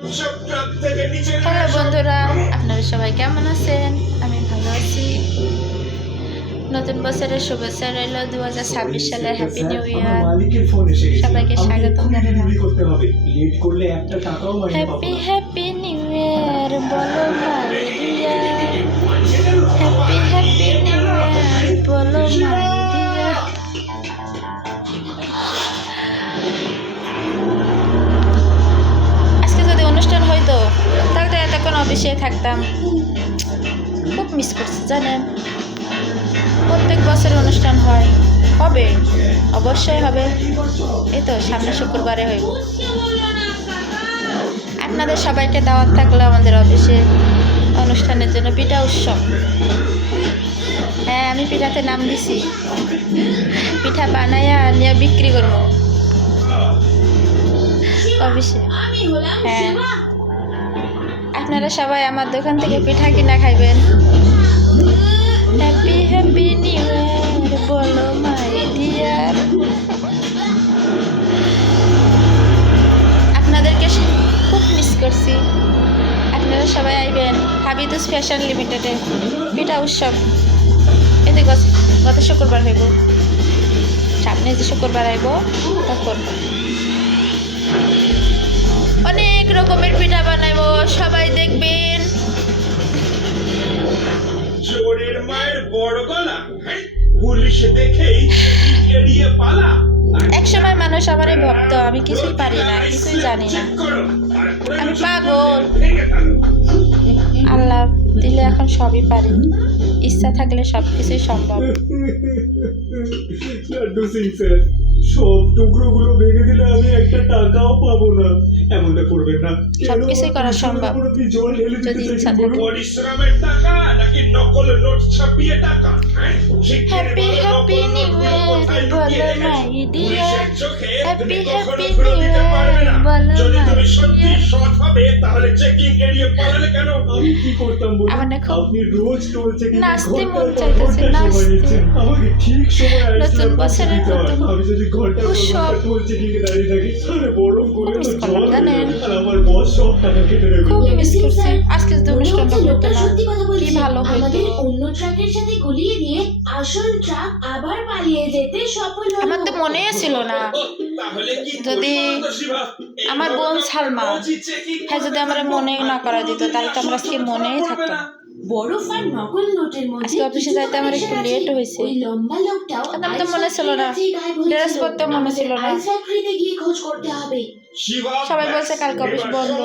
Hello বন্ধুরা, আপনারা সবাই কেমন আছেন? আমি ভালো আছি। নতুন বছরের শুভেচ্ছা রইল। 2026 সালের হ্যাপি নিউ ইয়ার। সবাইকে স্বাগতম জানালাম। হ্যাপি হ্যাপি নিউ ইয়ার বলো মারিয়া, হ্যাপি হ্যাপি নিউ ইয়ার বলো মারিয়া। আজকে যদি অনুষ্ঠান হইতো তাহলে তো এতক্ষণ অফিসে থাকতাম। খুব মিস করছি জানেন। প্রত্যেক বছর অনুষ্ঠান হয়, হবে, অবশ্যই হবে। এই তো সামনে শুক্রবারে হইব। আপনাদের সবাইকে দাওয়াত থাকলো আমাদের অফিসে অনুষ্ঠানের জন্য পিঠা উৎসব। হ্যাঁ, আমি পিঠাতে নাম দিছি। পিঠা বানাইয়া নিয়ে বিক্রি করবো অফিসে। হ্যাঁ, আপনারা সবাই আমার দোকান থেকে পিঠা কিনা খাইবেন। হ্যাপি হ্যাপি নিউ ইয়ার বলো মাই ডিয়ার। আপনাদেরকে খুব মিস করছি। আপনারা সবাই আইবেন হাবিদুস ফ্যাশন লিমিটেডে পিঠা উৎসব। এতে গত শুক্রবার হইব, সামনে যে শুক্রবার আইব তখন অনেক রকমের পিঠা বানাইবো, সবাই দেখবেন। চোরের মায়ের বড় গলা, পুলিশ দেখেই এড়িয়ে পালা। এক সময় মানুষ আমারই ভক্ত, আমি কিছুই পারি না, কিছুই জানি না, আমি পাগল। আল্লাহ দিলে এখন সবই পারি, ইচ্ছা থাকলে সব কিছুই সম্ভব। লাড্ডু সিং স্যার, সব টুকরোগুলো ভেঙে দিলে আমি একটা টাকাও পাবো না। এমনটা করবেন না। সবকিছুই করা সম্ভব যদি ইচ্ছা থাকে। পরিশ্রমের টাকা নাকি নকল নোট ছাপিয়ে টাকা? হ্যাপি হ্যাপি নিউ ইয়ার বলো my dear, happy happy new year বলো মাই ডিয়ার। সৎ হবে তাহলে চেকিং এড়িয়ে পালালে কেন? আমি কি করতাম বলুন? আমার না খুব আপনি রোজ টোল চেকিং নাচতে মন চাইতেছে, নাচতে। আমাকে ঠিক সময় নতুন বছরের প্রথম আমি যদি ঘন্টা উৎসব টোল চেকিং এ দাঁড়িয়ে থাকি তাহলে বরং করে মিস করলাম জানেন। আর আমার বস সব টাকা কেটে নেবে। খুব মিস করছি। আজকে যদি অনুষ্ঠানটা হতো না সত্যি কথা বলছি, কি ভালো হতো। আমাদের অন্য ট্রাকের সাথে গুলিয়ে দিয়ে আসল ট্রাক আবার পালিয়ে যেতে সফল হলো। আমার তো মনেই ছিল না, তাহলে কি যদি আমার বোন সালমা হ্যাঁ যদি আমার মনে না করা দিত তাহলে তো আমার আজকে মনেই থাকতো না। বরফ আর নকল নোটের মধ্যে আজকে অফিসে যাইতে আমার একটু লেট হয়েছে। ওই লম্বা লোকটাও আমার তো মনে ছিল না, ড্রেস পরতে মনে ছিল না। ফ্যাক্টরিতে গিয়ে খোঁজ করতে হবে। সবাই বলছে কালকে অফিস বন্ধ।